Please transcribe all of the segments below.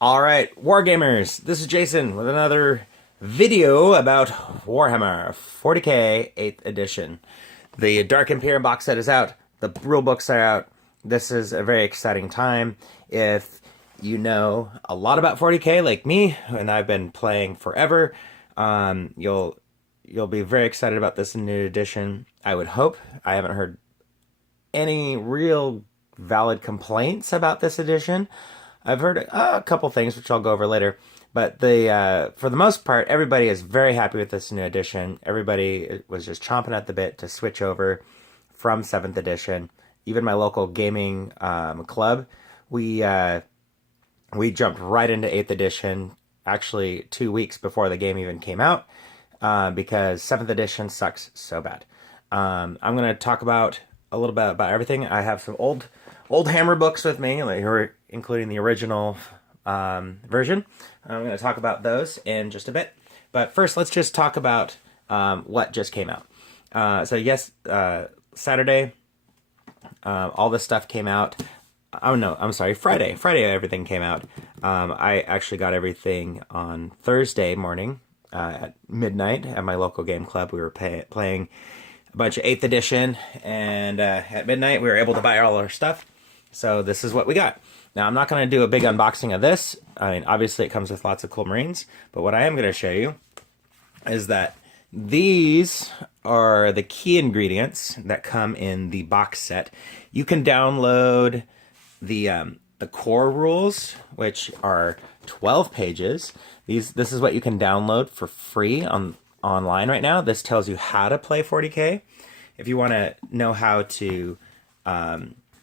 All right, Wargamers, this is Jason with another video about Warhammer 40k 8th edition. The Dark Imperium box set is out, the rule books are out. This is a very exciting time. If you know a lot about 40k like me, and I've been playing forever, you'll be very excited about this new edition. I would hope. I haven't heard any real valid complaints about this edition. I've heard a couple things, which I'll go over later. But for the most part, everybody is very happy with this new edition. Everybody was just chomping at the bit to switch over from 7th edition. Even my local gaming club, we jumped right into 8th edition, actually 2 weeks before the game even came out, because 7th edition sucks so bad. I'm going to talk about a little bit about everything. I have some old Hammer books with me, including the original version. I'm going to talk about those in just a bit. But first, let's just talk about what just came out. Saturday, all this stuff came out. Oh no, I'm sorry, Friday. Friday, everything came out. I actually got everything on Thursday morning at midnight at my local game club. We were playing a bunch of 8th edition, and at midnight we were able to buy all our stuff. So this is what we got. Now, I'm not going to do a big unboxing of this. I mean, obviously it comes with lots of cool Marines, but what I am going to show you is that these are the key ingredients that come in the box set. You can download the core rules, which are 12 pages. This is what you can download for free online right now. This tells you how to play 40k. If you want to know how to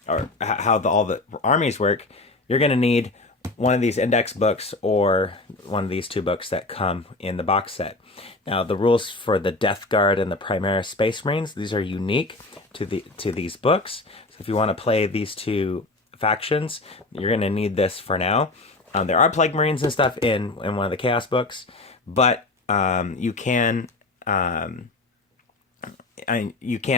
or how all the armies work, you're going to need one of these index books or one of these two books that come in the box set. Now, the rules for the Death Guard and the Primaris Space Marines, these are unique to these books. So if you want to play these two factions, you're going to need this for now. There are Plague Marines and stuff in one of the Chaos books, but you can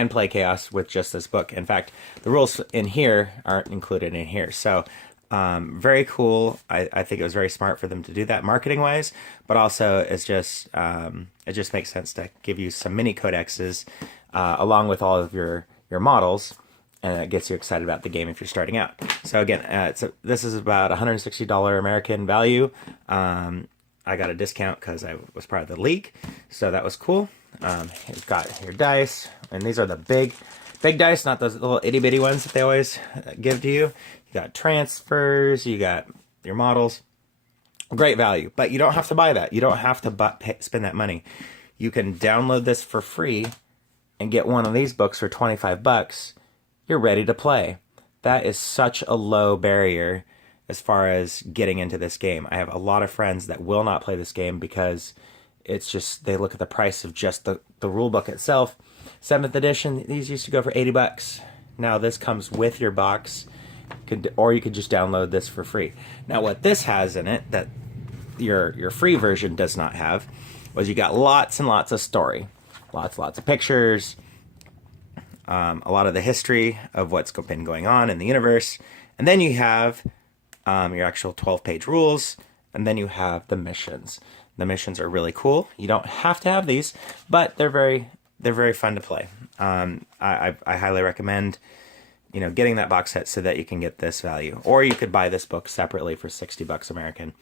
play Chaos with just this book. In fact, the rules in here aren't included in here. So very cool. I think it was very smart for them to do that marketing wise, but also it's just it just makes sense to give you some mini codexes along with all of your models, and it gets you excited about the game if you're starting out. So again, this is about $160 American value. I got a discount because I was part of the league, so that was cool. You've got your dice, and these are the big dice, not those little itty bitty ones that they always give to you. You got transfers, you got your models. Great value, but you don't have to buy that. You don't have to spend that money. You can download this for free and get one of these books for 25 bucks. You're ready to play. That is such a low barrier as far as getting into this game. I have a lot of friends that will not play this game because it's just, they look at the price of just the rule book itself. 7th edition, these used to go for 80 bucks. Now this comes with your box, or you could just download this for free. Now what this has in it that your free version does not have was you got lots and lots of story. Lots of pictures, a lot of the history of what's been going on in the universe. And then you have your actual 12-page rules, and then you have the missions. The missions are really cool. You don't have to have these, but they're very fun to play. I highly recommend getting that box set so that you can get this value, or you could buy this book separately for 60 bucks American.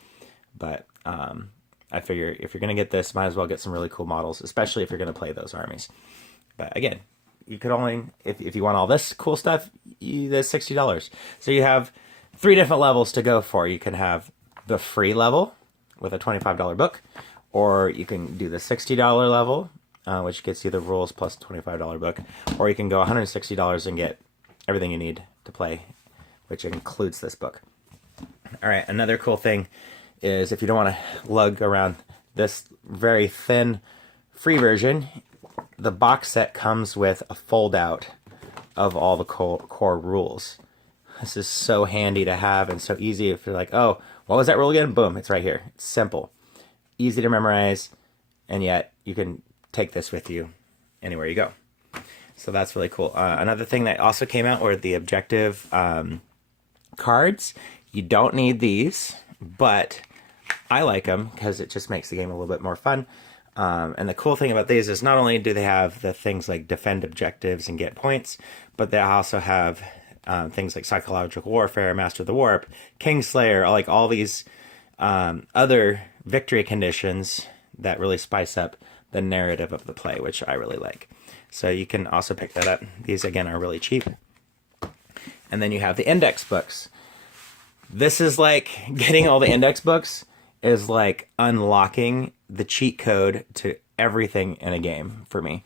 But I figure if you're gonna get this, might as well get some really cool models, especially if you're gonna play those armies. But again, you could only, if you want all this cool stuff, there's $60. So you have 3 different levels to go for. You can have the free level with a $25 book, or you can do the $60 level, which gets you the rules plus $25 book, or you can go $160 and get everything you need to play, which includes this book. All right, another cool thing is if you don't want to lug around this very thin free version, the box set comes with a fold out of all the core rules. This is so handy to have and so easy. If you're like, oh, what was that rule again? Boom, it's right here. It's simple, easy to memorize, and yet you can take this with you anywhere you go. So that's really cool. Another thing that also came out were the objective cards. You don't need these. but I like them because it just makes the game a little bit more fun. And the cool thing about these is not only do they have the things like defend objectives and get points, but they also have things like psychological warfare, master of the warp, Kingslayer, like all these other victory conditions that really spice up the narrative of the play, which I really like. So you can also pick that up. These, again, are really cheap. And then you have the index books. This is like getting all the index books is like unlocking the cheat code to everything in a game for me.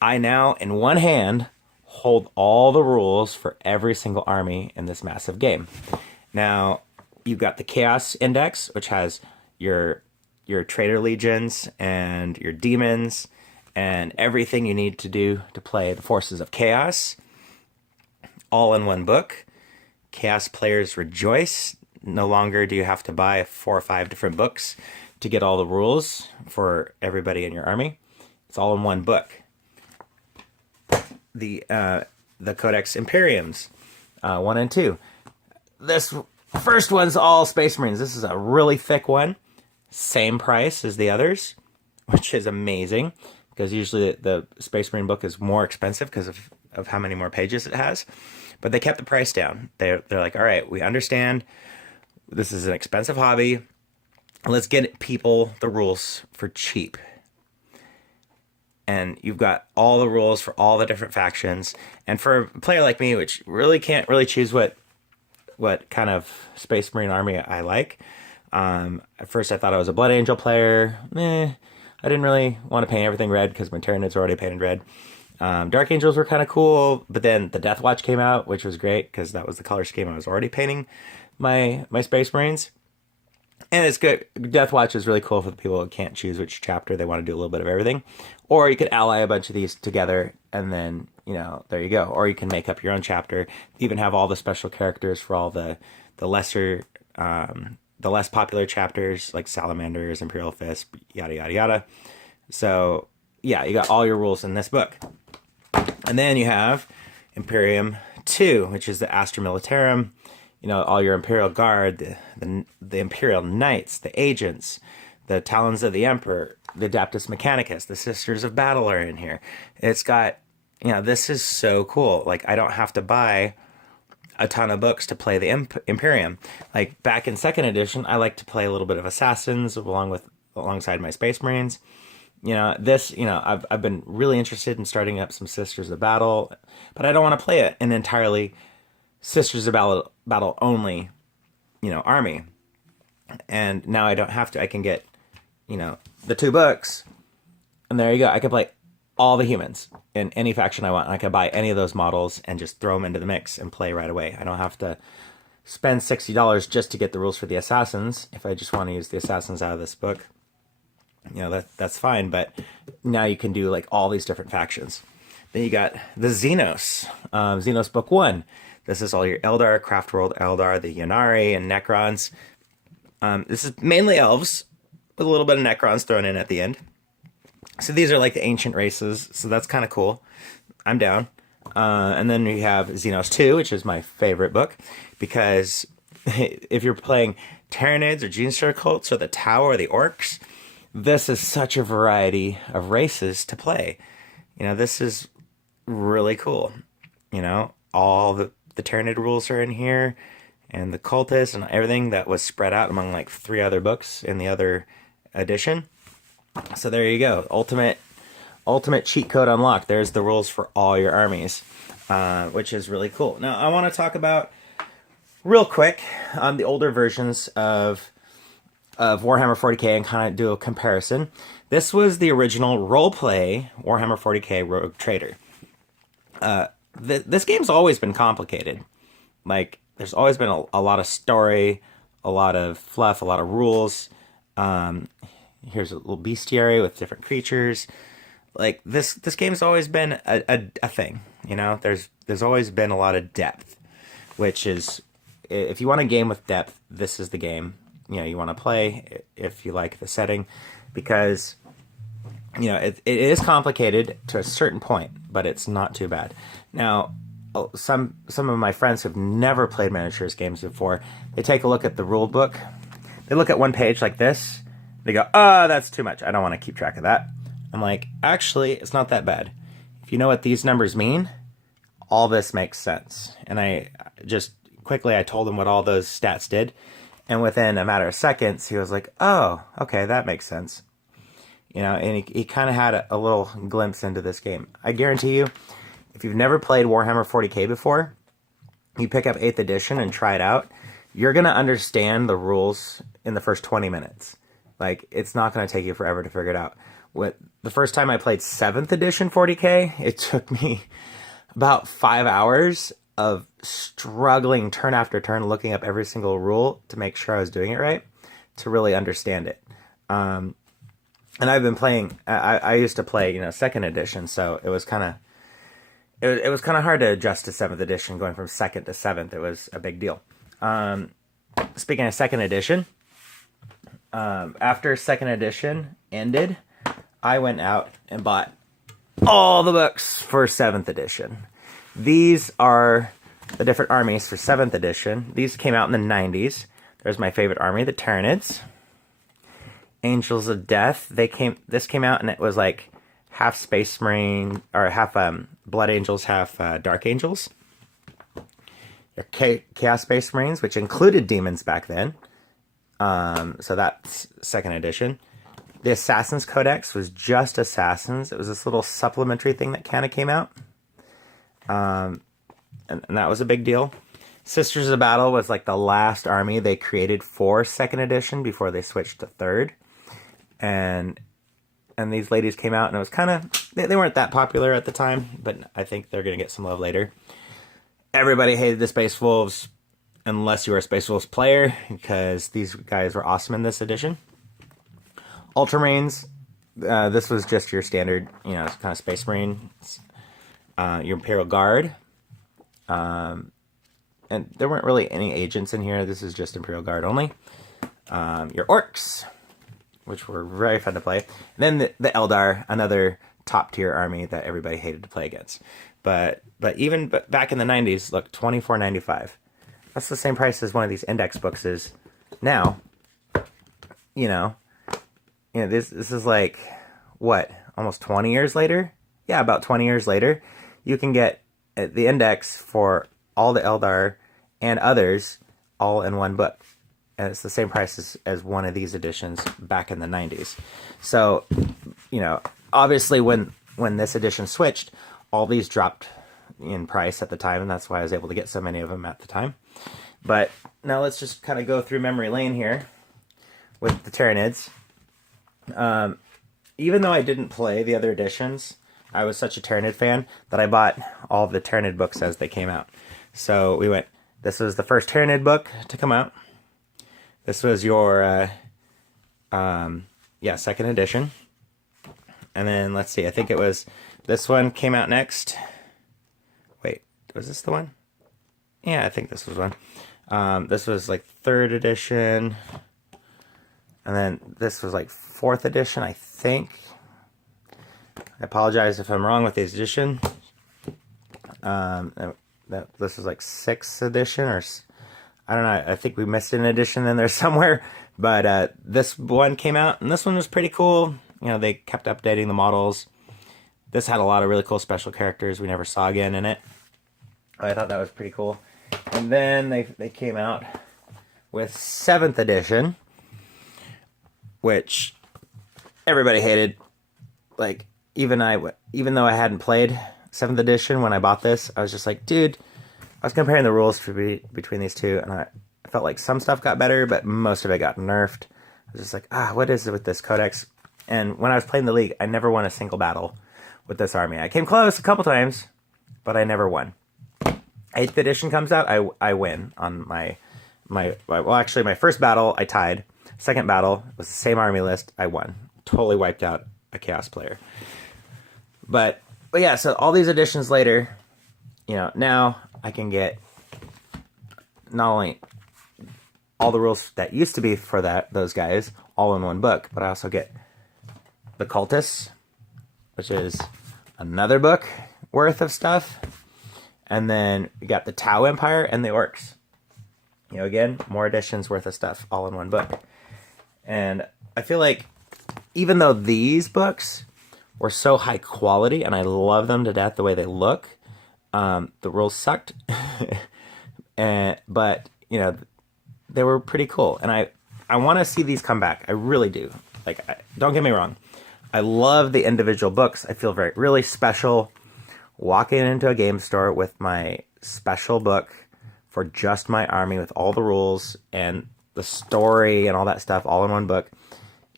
I now, in one hand, hold all the rules for every single army in this massive game. Now, you've got the Chaos Index, which has your Traitor Legions and your demons and everything you need to do to play the Forces of Chaos, all in one book. Chaos players rejoice. No longer do you have to buy 4 or 5 different books to get all the rules for everybody in your army. It's all in one book. The Codex Imperiums, 1 and 2. This first one's all Space Marines. This is a really thick one. Same price as the others, which is amazing because usually the Space Marine book is more expensive because of how many more pages it has. But they kept the price down. They're like, all right, we understand this is an expensive hobby. Let's get people the rules for cheap. And you've got all the rules for all the different factions. And for a player like me, which really can't really choose what kind of Space Marine army I like. At first I thought I was a Blood Angel player. I didn't really want to paint everything red because my Tyranids are already painted red. Dark Angels were kind of cool, but then the Death Watch came out, which was great because that was the color scheme I was already painting my Space Marines. And it's good. Death Watch is really cool for the people who can't choose which chapter. They want to do a little bit of everything. Or you could ally a bunch of these together and then, there you go. Or you can make up your own chapter. Even have all the special characters for all the lesser, the less popular chapters like Salamanders, Imperial Fist, yada, yada, yada. So, yeah, you got all your rules in this book. And then you have Imperium 2, which is the Astra Militarum. All your Imperial Guard, the Imperial Knights, the Agents, the Talons of the Emperor, the Adeptus Mechanicus, the Sisters of Battle are in here. It's got, this is so cool. Like, I don't have to buy a ton of books to play the Imperium. Like, back in 2nd edition, I like to play a little bit of Assassins alongside my Space Marines. I've been really interested in starting up some Sisters of Battle, but I don't want to play it an entirely Sisters of Battle only, army. And now I don't have to. I can get, the 2 books, and there you go. I can play all the humans in any faction I want. I can buy any of those models and just throw them into the mix and play right away. I don't have to spend $60 just to get the rules for the Assassins. If I just want to use the Assassins out of this book, that's fine. But now you can do like all these different factions. Then you got the Xenos, Xenos Book 1. This is all your Eldar, Craftworld Eldar, the Yannari and Necrons. This is mainly elves, with a little bit of Necrons thrown in at the end. So these are like the ancient races, so that's kind of cool. I'm down. And then we have Xenos 2, which is my favorite book, because if you're playing Tyranids or Genestealer cults or the Tau or the Orcs, this is such a variety of races to play. This is really cool. All the Tyranid rules are in here, and the cultists and everything that was spread out among like 3 other books in the other edition. So there you go. Ultimate cheat code unlocked. There's the rules for all your armies, which is really cool. Now I want to talk about real quick the older versions of Warhammer 40k and kind of do a comparison. This was the original roleplay Warhammer 40k Rogue Trader. This game's always been complicated. Like, there's always been a lot of story, a lot of fluff, a lot of rules. Here's a little bestiary with different creatures. Like, this game's always been a thing, There's always been a lot of depth, which is, if you want a game with depth, this is the game, you want to play if you like the setting, because, it is complicated to a certain point, but it's not too bad. Now, some of my friends who've never played miniatures games before, they take a look at the rule book, They look at one page like this. They go, oh, that's too much. I don't want to keep track of that. I'm like, actually, it's not that bad. If you know what these numbers mean, all this makes sense. And I just quickly, I told him what all those stats did. And within a matter of seconds, he was like, oh, okay, that makes sense. You know, and he kind of had a little glimpse into this game. I guarantee you, if you've never played Warhammer 40K before, you pick up 8th edition and try it out, you're going to understand the rules in the first 20 minutes. Like, it's not going to take you forever to figure it out. The first time I played 7th edition 40K, it took me about 5 hours of struggling turn after turn, looking up every single rule to make sure I was doing it right, to really understand it. And I've been playing, I used to play, 2nd edition, so it was kind of, it was kind of hard to adjust to 7th edition, going from 2nd to 7th. It was a big deal. Speaking of 2nd edition, after 2nd edition ended, I went out and bought all the books for 7th edition. These are the different armies for 7th edition. These came out in the 90s. There's my favorite army, the Tyranids. Angels of Death. This came out and it was like half Space Marine, or half Blood Angels, half Dark Angels. Your Chaos Space Marines, which included demons back then. So that's 2nd edition. The Assassin's Codex was just Assassins. It was this little supplementary thing that kind of came out. And that was a big deal. Sisters of Battle was like the last army they created for 2nd edition before they switched to 3rd. And these ladies came out, and it was kind of, they weren't that popular at the time, but I think they're going to get some love later. Everybody hated the Space Wolves, unless you were a Space Wolves player, because these guys were awesome in this edition. Ultramarines, this was just your standard, kind of Space Marine. Your Imperial Guard. And there weren't really any agents in here. This is just Imperial Guard only. Your Orcs, which were very fun to play. And then the Eldar, another top tier army that everybody hated to play against. But even back in the 90s, look, $24.95. That's the same price as one of these index books is now. This is like, what, almost 20 years later? Yeah, about 20 years later. You can get the index for all the Eldar and others all in one book. And it's the same price as one of these editions back in the 90s. So, obviously when this edition switched, all these dropped in price at the time, and that's why I was able to get so many of them at the time. But now let's just kind of go through memory lane here with the Tyranids. Even though I didn't play the other editions, I was such a Tyranid fan that I bought all of the Tyranid books as they came out. So this was the first Tyranid book to come out. This was your, 2nd edition. And then, let's see, I think it was, this one came out next. Wait, was this the one? Yeah, I think this was one. This was like 3rd edition. And then this was like 4th edition, I think. I apologize if I'm wrong with the edition. This was like 6th edition, or I don't know. I think we missed an edition in there somewhere. But this one came out, and this one was pretty cool. They kept updating the models. This had a lot of really cool special characters we never saw again in it. I thought that was pretty cool. And then they came out with 7th edition, which everybody hated. Like, even though I hadn't played 7th edition when I bought this, I was just like, dude, I was comparing the rules between these two, and I felt like some stuff got better, but most of it got nerfed. I was just like, what is it with this codex? And when I was playing the League, I never won a single battle with this army. I came close a couple times, but I never won. 8th edition comes out, I win on my first battle, I tied. Second battle was the same army list, I won. Totally wiped out a Chaos player. But yeah, so all these editions later, now I can get not only all the rules that used to be for those guys all in one book, but I also get the Cultists, which is another book worth of stuff. And then we got the Tau Empire and the Orcs. Again, more editions worth of stuff all in one book. And I feel like even though these books were so high quality and I love them to death the way they look, the rules sucked. But they were pretty cool, and I want to see these come back. I really do. Like, don't get me wrong, I love the individual books. I feel really special walking into a game store with my special book for just my army with all the rules and the story and all that stuff all in one book.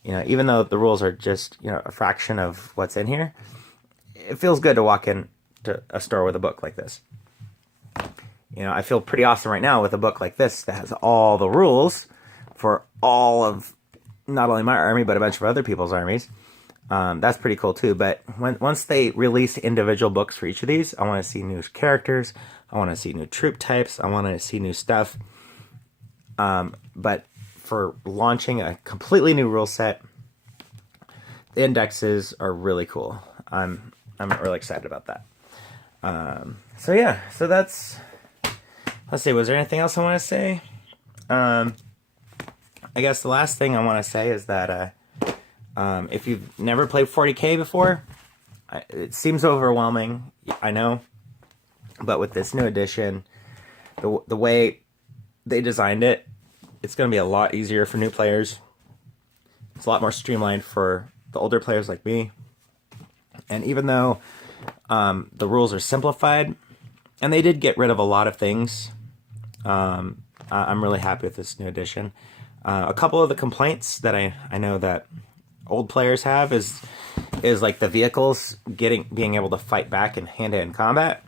Even though the rules are just a fraction of what's in here, it feels good to walk in to a store with a book like this. I feel pretty awesome right now with a book like this that has all the rules for all of not only my army, but a bunch of other people's armies. That's pretty cool too. But once they release individual books for each of these, I want to see new characters. I want to see new troop types. I want to see new stuff. But for launching a completely new rule set, the indexes are really cool. I'm really excited about that. So that's... Let's see, was there anything else I want to say? I guess the last thing I want to say is that if you've never played 40K before, it seems overwhelming, I know. But with this new edition, the way they designed it, it's going to be a lot easier for new players. It's a lot more streamlined for the older players like me. And even though the rules are simplified, and they did get rid of a lot of things, I'm really happy with this new edition. A couple of the complaints that I know that old players have is like the vehicles being able to fight back in hand-to-hand combat.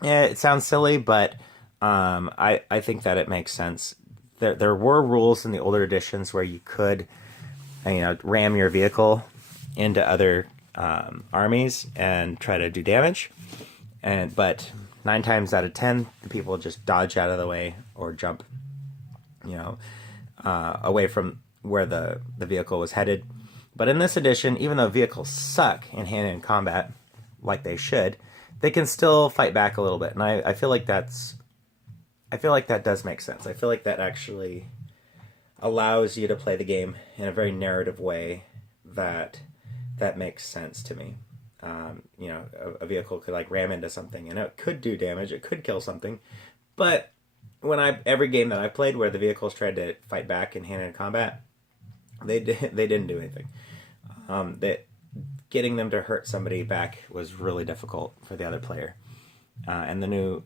Yeah, it sounds silly, but I think that it makes sense. There were rules in the older editions where you could ram your vehicle into other armies and try to do damage, but 9 times out of 10, the people just dodge out of the way or jump, away from where the vehicle was headed. But in this edition, even though vehicles suck in hand-to-hand combat, like they should, they can still fight back a little bit, and I feel like that does make sense. I feel like that actually allows you to play the game in a very narrative way that makes sense to me. A vehicle could like ram into something and it could do damage, it could kill something, but every game that I played where the vehicles tried to fight back in hand-to-hand combat, they didn't do anything. Getting them to hurt somebody back was really difficult for the other player. And the new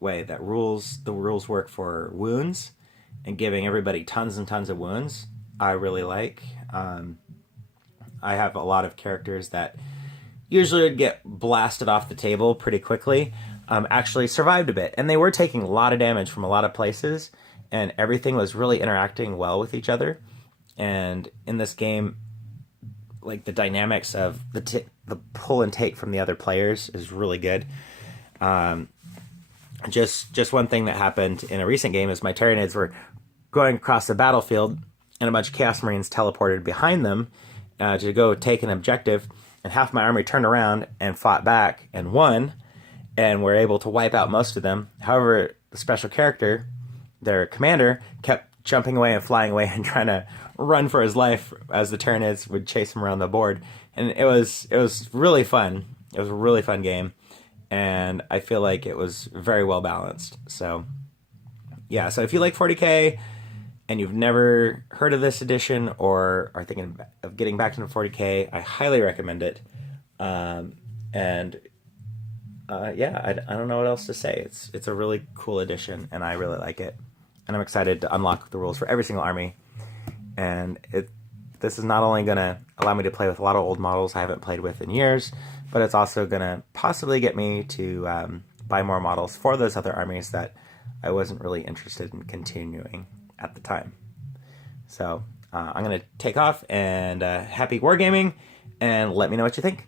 way that the rules work for wounds and giving everybody tons and tons of wounds, I really like. I have a lot of characters that usually would get blasted off the table pretty quickly, actually survived a bit. And they were taking a lot of damage from a lot of places, and everything was really interacting well with each other. And in this game, like the dynamics of the pull and take from the other players is really good. Just one thing that happened in a recent game is my Tyranids were going across the battlefield, and a bunch of Chaos Marines teleported behind them to go take an objective, and half my army turned around and fought back and won, and were able to wipe out most of them. However, the special character, their commander, kept jumping away and flying away and trying to run for his life as the Tyranids would chase him around the board. And it was really fun. It was a really fun game, and I feel like it was very well balanced. So yeah, so if you like 40K and you've never heard of this edition or are thinking of getting back into 40K, I highly recommend it. I don't know what else to say. It's a really cool edition, and I really like it. And I'm excited to unlock the rules for every single army. And this is not only going to allow me to play with a lot of old models I haven't played with in years, but it's also going to possibly get me to buy more models for those other armies that I wasn't really interested in continuing at the time. So I'm going to take off, and happy wargaming, and let me know what you think.